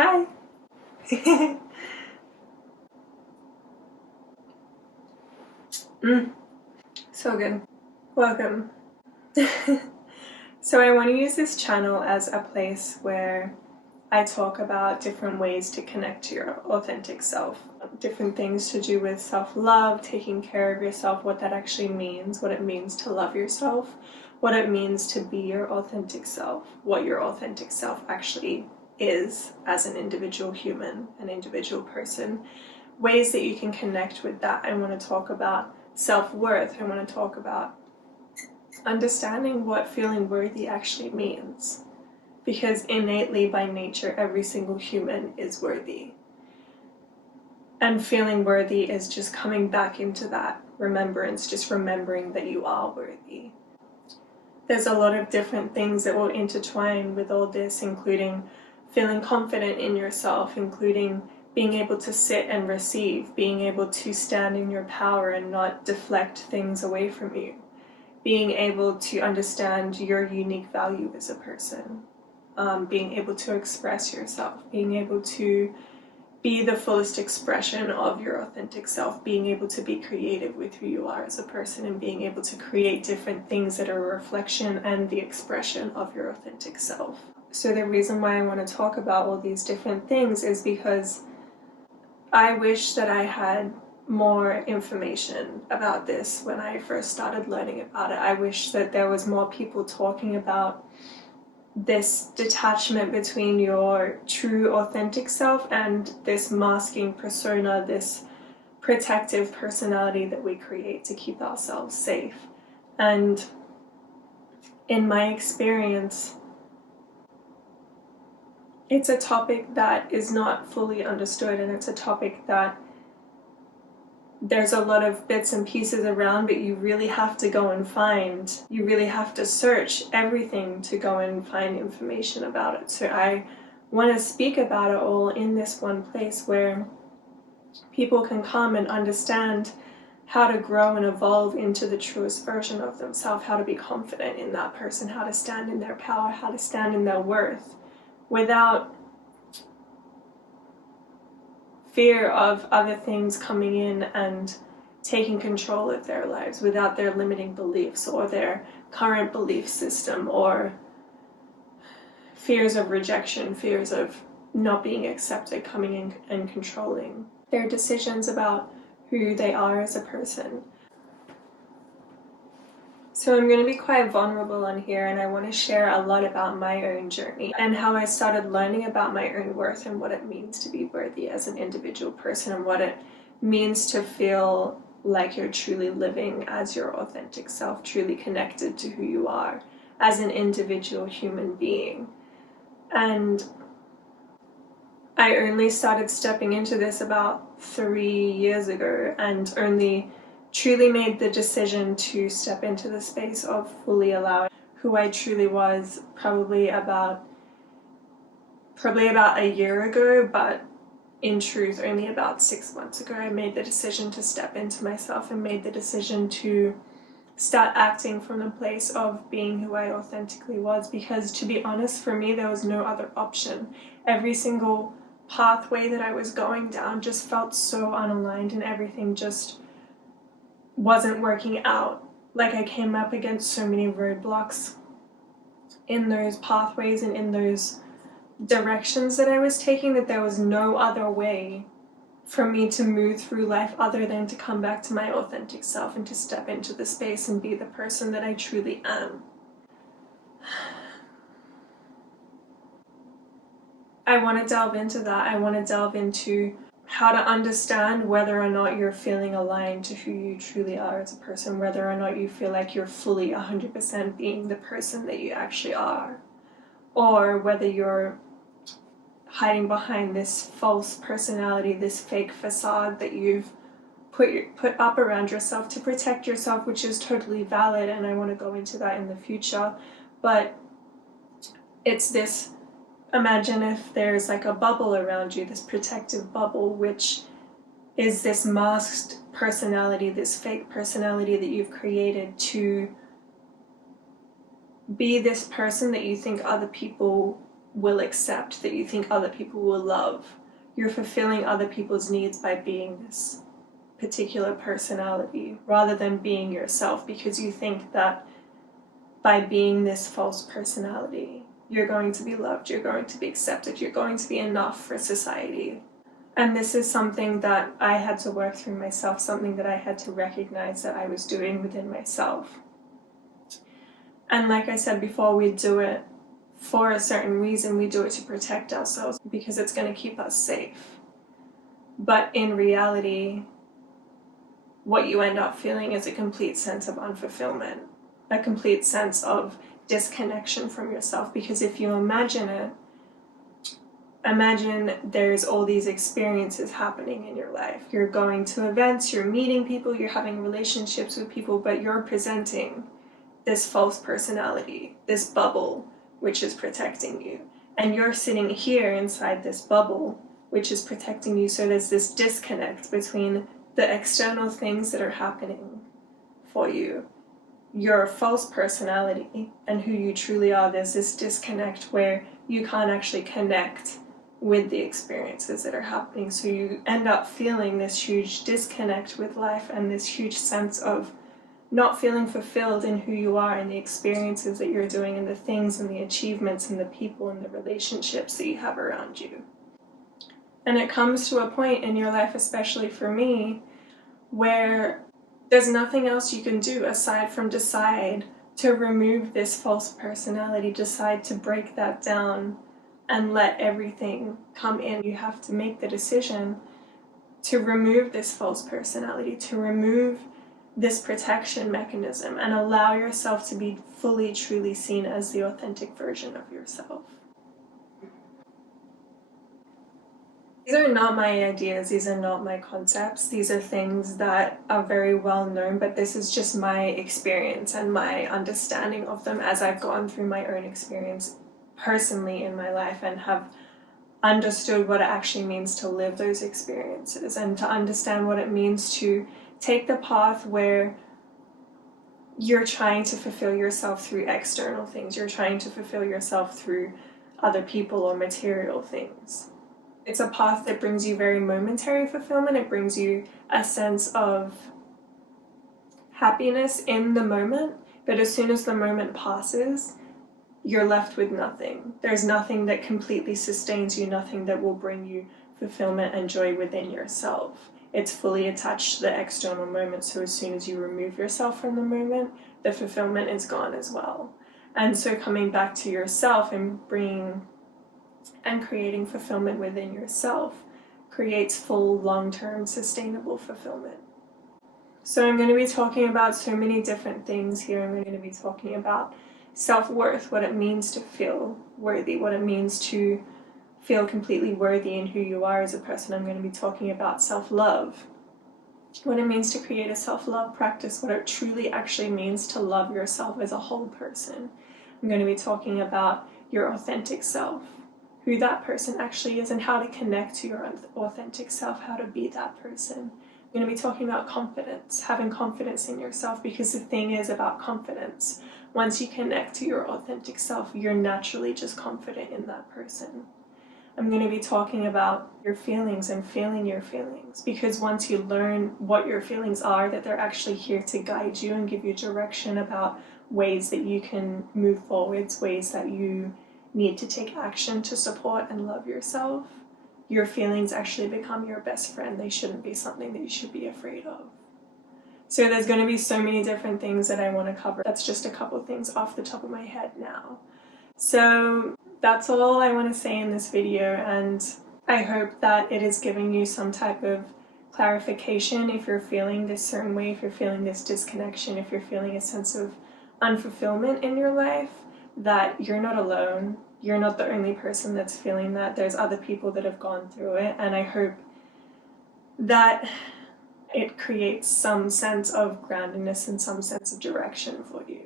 Hi. So good. Welcome. So I want to use this channel as a place where I talk about different ways to connect to your authentic self. Different things to do with self-love, taking care of yourself, what that actually means, what it means to love yourself, what it means to be your authentic self, what your authentic self actually is as an individual human, an individual person, ways that you can connect with that. I want to talk about self-worth. I want to talk about understanding what feeling worthy actually means. Because innately, by nature, every single human is worthy. And feeling worthy is just coming back into that remembrance, just remembering that you are worthy. There's a lot of different things that will intertwine with all this, including feeling confident in yourself, including being able to sit and receive, being able to stand in your power and not deflect things away from you, being able to understand your unique value as a person, being able to express yourself, being able to be the fullest expression of your authentic self, being able to be creative with who you are as a person, and being able to create different things that are a reflection and the expression of your authentic self. So the reason why I want to talk about all these different things is because I wish that I had more information about this when I first started learning about it. I wish that there was more people talking about this detachment between your true authentic self and this masking persona, this protective personality that we create to keep ourselves safe. And in my experience, it's a topic that is not fully understood, and it's a topic that there's a lot of bits and pieces around, but you really have to go and find, you really have to search everything to go and find information about it. So I want to speak about it all in this one place where people can come and understand how to grow and evolve into the truest version of themselves, how to be confident in that person, how to stand in their power, how to stand in their worth without fear of other things coming in and taking control of their lives, without their limiting beliefs or their current belief system, or fears of rejection, fears of not being accepted coming in and controlling their decisions about who they are as a person. So I'm going to be quite vulnerable on here, and I want to share a lot about my own journey and how I started learning about my own worth and what it means to be worthy as an individual person, and what it means to feel like you're truly living as your authentic self, truly connected to who you are as an individual human being. And I only started stepping into this about 3 years ago, and only truly made the decision to step into the space of fully allowing who I truly was probably about a year ago, but in truth only about 6 months ago. I made the decision to step into myself and made the decision to start acting from the place of being who I authentically was, because to be honest, for me there was no other option. Every single pathway that I was going down just felt so unaligned, and everything just wasn't working out. Like, I came up against so many roadblocks in those pathways and in those directions that I was taking, that there was no other way for me to move through life other than to come back to my authentic self and to step into the space and be the person that I truly am. I want to delve into that. I want to delve into how to understand whether or not you're feeling aligned to who you truly are as a person, whether or not you feel like you're fully 100% being the person that you actually are, or whether you're hiding behind this false personality, this fake facade that you've put up around yourself to protect yourself, which is totally valid, and I want to go into that in the future. But it's this, imagine if there's like a bubble around you, this protective bubble, which is this masked personality, this fake personality that you've created to be this person that you think other people will accept, that you think other people will love. You're fulfilling other people's needs by being this particular personality rather than being yourself, because you think that by being this false personality, you're going to be loved, you're going to be accepted, you're going to be enough for society. And this is something that I had to work through myself, something that I had to recognize that I was doing within myself. And like I said before, we do it for a certain reason. We do it to protect ourselves because it's going to keep us safe. But in reality, what you end up feeling is a complete sense of unfulfillment, a complete sense of disconnection from yourself. Because if you imagine it, imagine there's all these experiences happening in your life. You're going to events, you're meeting people, you're having relationships with people, but you're presenting this false personality, this bubble, which is protecting you. And you're sitting here inside this bubble, which is protecting you. So there's this disconnect between the external things that are happening for you, your false personality, and who you truly are. There's this disconnect where you can't actually connect with the experiences that are happening. So you end up feeling this huge disconnect with life and this huge sense of not feeling fulfilled in who you are and the experiences that you're doing and the things and the achievements and the people and the relationships that you have around you. And it comes to a point in your life, especially for me, where there's nothing else you can do aside from decide to remove this false personality, decide to break that down and let everything come in. You have to make the decision to remove this false personality, to remove this protection mechanism, and allow yourself to be fully, truly seen as the authentic version of yourself. These are not my ideas, these are not my concepts, these are things that are very well known, but this is just my experience and my understanding of them as I've gone through my own experience personally in my life and have understood what it actually means to live those experiences and to understand what it means to take the path where you're trying to fulfill yourself through external things, you're trying to fulfill yourself through other people or material things. It's a path that brings you very momentary fulfillment. It brings you a sense of happiness in the moment, but as soon as the moment passes, you're left with nothing. There's nothing that completely sustains you, nothing that will bring you fulfillment and joy within yourself. It's fully attached to the external moment, so as soon as you remove yourself from the moment, the fulfillment is gone as well. And so coming back to yourself and bringing and creating fulfillment within yourself creates full, long-term, sustainable fulfillment. So I'm going to be talking about so many different things here. I'm going to be talking about self-worth, what it means to feel worthy, what it means to feel completely worthy in who you are as a person. I'm going to be talking about self-love, what it means to create a self-love practice, what it truly actually means to love yourself as a whole person. I'm going to be talking about your authentic self, who that person actually is and how to connect to your authentic self, how to be that person. I'm going to be talking about confidence, having confidence in yourself, because the thing is about confidence. Once you connect to your authentic self, you're naturally just confident in that person. I'm going to be talking about your feelings and feeling your feelings, because once you learn what your feelings are, that they're actually here to guide you and give you direction about ways that you can move forwards, ways that you need to take action to support and love yourself, your feelings actually become your best friend. They shouldn't be something that you should be afraid of. So there's going to be so many different things that I want to cover. That's just a couple things off the top of my head now. So that's all I want to say in this video, and I hope that it is giving you some type of clarification if you're feeling this certain way, if you're feeling this disconnection, if you're feeling a sense of unfulfillment in your life, that you're not alone. You're not the only person that's feeling that. There's other people that have gone through it, and I hope that it creates some sense of groundedness and some sense of direction for you.